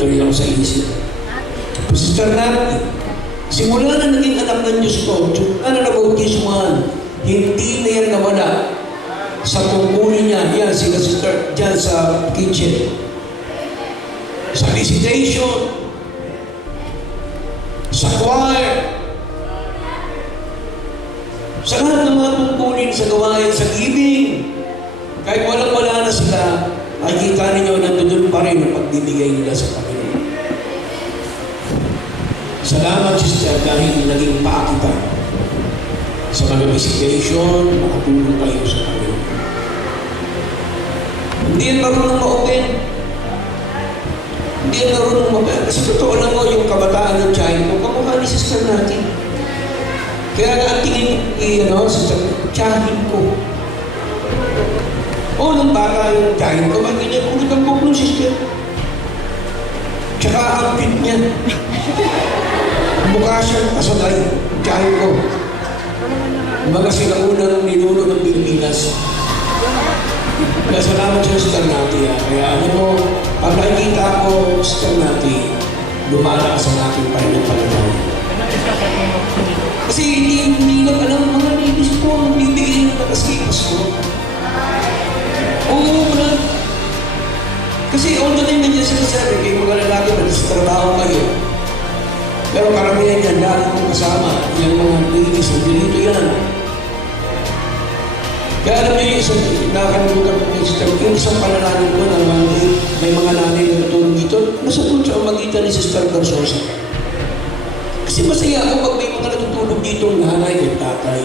tuloy ako sa isip. Sister Nat, simula na naging anak ng Diyos ko, ano na bautismuhan, hindi na yan nawala sa tungkulin niya. Yan, sila sister, dyan sa kitchen. Sa visitation, sa choir, sa lahat ng mga tungkulin sa gawain, sa giving. Kahit walang-wala na sila, makikita ninyo nandun pa rin ang pagbibigay nila sa Panginoon. Salamat, sister, dahil naging pa kita sa mga visitation, makatulong kayo sa Panginoon. Hindi yan marunong ma-open. Hindi yan marunong ma-open. Kasi totoo lang mo, yung kabataan ng tiyahin ko, kamukha ni sister natin. Kaya nga ang tingin ko, sister, tiyahin ko. O, nung bata yung tiyahin ko, bakit niya ulit ang buklong sister? Tsaka ang pit niya. Mukha siyang kasalay, tiyahin ko. Mga sinaunang ninuno ng Pilipinas. Kaya salamat sa sister natin. Kaya ano mo, pag nakikita ko, sister natin, lumalakas ang aking pananampalataya. Kasi hindi lang alam mga ladies ko, bibigyan ng nakasipas ko. Oo, wala. Kasi all the time nandiyan sinasabi, kayo mga lalaki na sa trabaho kayo. Pero karamihan yan, dahil kong kasama, yung mga ladies, dito yan. Kaya alam niyo yung isang nakakalimutan ko yung isang panalangin ko na may mga nanay na natulong dito, nasa doon sa magitan ni Sister Garzosa. Kasi masaya ako pag may mga natutulog dito, nanay at tatay.